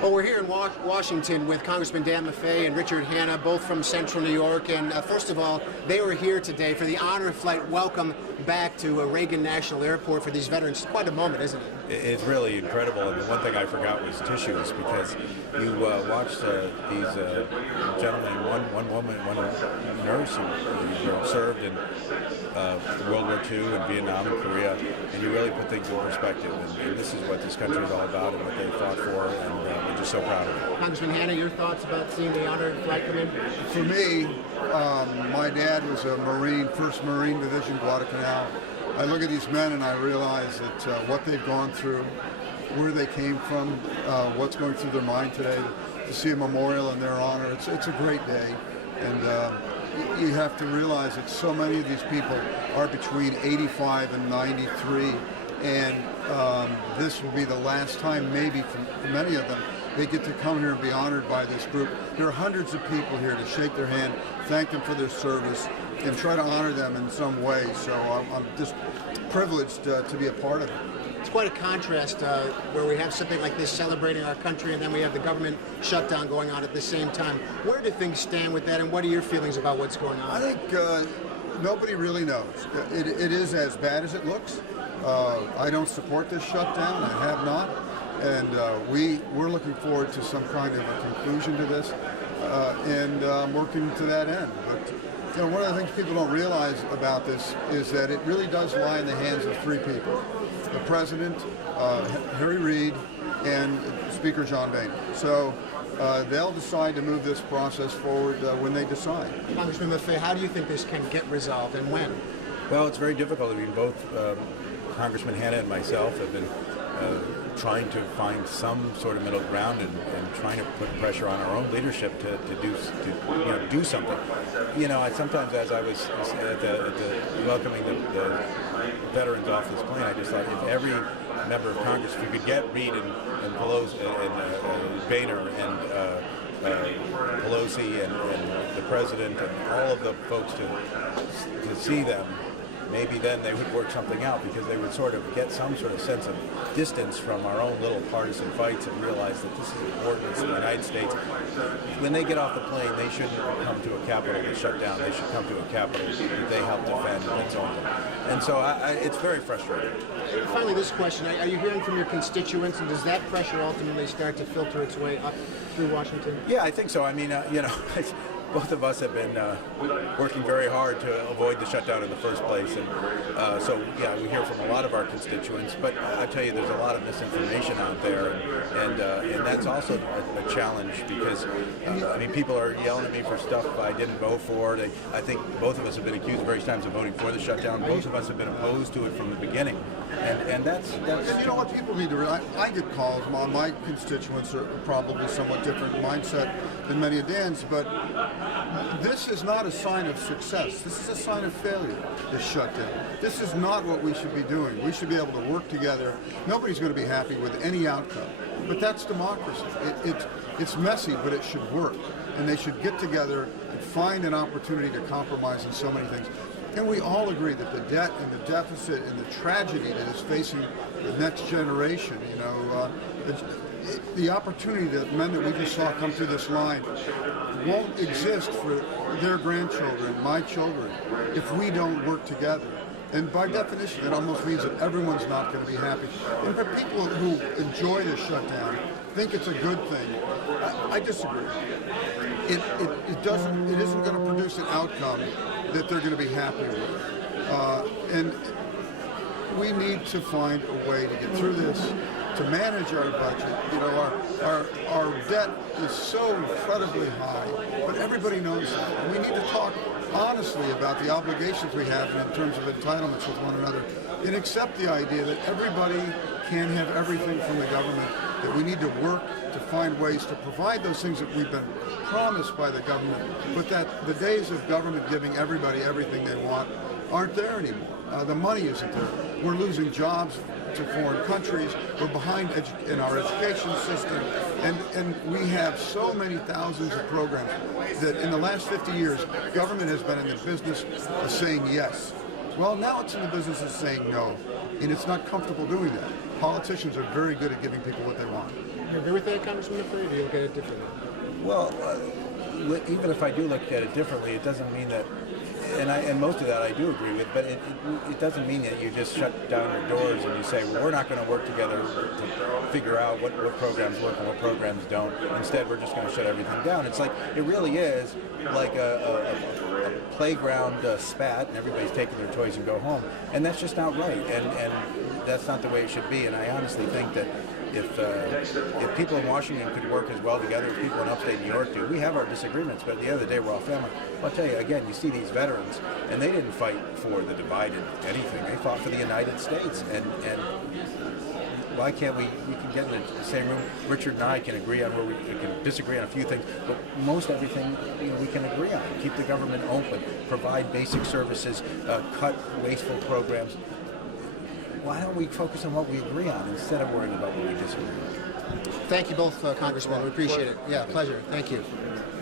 Well, we're here in Washington with Congressman Dan Maffei and Richard Hanna, both from Central New York. And first of all, they were here today for the Honor Flight welcome back to Reagan National Airport for these veterans. It's quite a moment, isn't it? It's really incredible. And the one thing I forgot was tissues, because you watch these gentlemen, one woman, one nurse who served in World War II and Vietnam and Korea, and you really put things in perspective. And this is what this country is all about and what they fought for, and we're just so proud of it. Congressman Hanna, your thoughts about seeing the Honor Flight come in? For me, my dad was a Marine, 1st Marine Division, Guadalcanal. I look at these men and I realize that what they've gone through, where they came from, what's going through their mind today, to see a memorial in their honor, it's a great day. And you have to realize that so many of these people are between 85 and 93, and this will be the last time, maybe for many of them, they get to come here and be honored by this group. There are hundreds of people here to shake their hand, thank them for their service, and try to honor them in some way. So I'm just privileged to be a part of it. It's quite a contrast where we have something like this celebrating our country, and then we have the government shutdown going on at the same time. Where do things stand with that, and what are your feelings about what's going on? I think nobody really knows. It is as bad as it looks. I don't support this shutdown. I have not. And we're looking forward to some kind of a conclusion to this, and working to that end. But you know, one of the things people don't realize about this is that it really does lie in the hands of 3 people: the President, Harry Reid, and Speaker John Boehner. So they'll decide to move this process forward when they decide. Congressman Maffei, how do you think this can get resolved, and when? Well, it's very difficult. I mean, both Congressman Hanna and myself have been trying to find some sort of middle ground and trying to put pressure on our own leadership to do something. You know, sometimes as I was at the welcoming the veterans off this plane, I just thought if every member of Congress, if we could get Reid and Pelosi and Boehner and Pelosi and the President and all of the folks to see them, maybe then they would work something out, because they would sort of get some sort of sense of distance from our own little partisan fights and realize that this is important. It's the United States. When they get off the plane, they shouldn't come to a Capitol to shut down. They should come to a Capitol that they help defend and so on. And so it's very frustrating. Finally, this question: are you hearing from your constituents, and does that pressure ultimately start to filter its way up through Washington? Yeah, I think so. I mean, you know, both of us have been working very hard to avoid the shutdown in the first place, and so yeah, we hear from a lot of our constituents. But I tell you, there's a lot of misinformation out there, and that's also a challenge, because I mean, people are yelling at me for stuff I didn't vote for. I think both of us have been accused various times of voting for the shutdown. Both of us have been opposed to it from the beginning, and that's. You know what people need to realize? I get calls. My constituents are probably somewhat different mindset than many of Dan's, but this is not a sign of success. This is a sign of failure, this shutdown. This is not what we should be doing. We should be able to work together. Nobody's going to be happy with any outcome, but that's democracy. It's messy, but it should work. And they should get together and find an opportunity to compromise on so many things. And we all agree that the debt and the deficit and the tragedy that is facing the next generation, you know, the opportunity that men that we just saw come through this line won't exist for their grandchildren, my children, if we don't work together. And by definition, it almost means that everyone's not going to be happy. And for people who enjoy this shutdown, think it's a good thing, I disagree. It isn't going to produce an outcome that they're going to be happy with. And we need to find a way to get through this, to manage our budget. You know, our debt is so incredibly high, but everybody knows that. And we need to talk honestly about the obligations we have in terms of entitlements with one another, and accept the idea that everybody can't have everything from the government, that we need to work to find ways to provide those things that we've been promised by the government, but that the days of government giving everybody everything they want aren't there anymore. The money isn't there. We're losing jobs to foreign countries. We're behind in our education system. And we have so many thousands of programs that in the last 50 years, government has been in the business of saying yes. Well, now it's in the business of saying no. And it's not comfortable doing that. Politicians are very good at giving people what they want. You agree with that, Congressman Maffei, or do you look at it differently? Well, even if I do look at it differently, it doesn't mean that, and most of that I do agree with, but it doesn't mean that you just shut down your doors and you say, well, we're not going to work together to figure out what programs work and what programs don't. Instead, we're just going to shut everything down. It's like, it really is like a playground spat, and everybody's taking their toys and go home, and that's just not right, and that's not the way it should be. And I honestly think that if people in Washington could work as well together as people in upstate New York do, we have our disagreements, but at the end of the day, we're all family. I'll tell you, again, you see these veterans, and they didn't fight for the divided anything. They fought for the United States, and why can't we can get in the same room? Richard and I can agree on where we can disagree on a few things, but most everything we can agree on. Keep the government open, provide basic services, cut wasteful programs. Why don't we focus on what we agree on instead of worrying about what we disagree on? Thank you both, Congressman. We appreciate it. Yeah, pleasure. Thank you.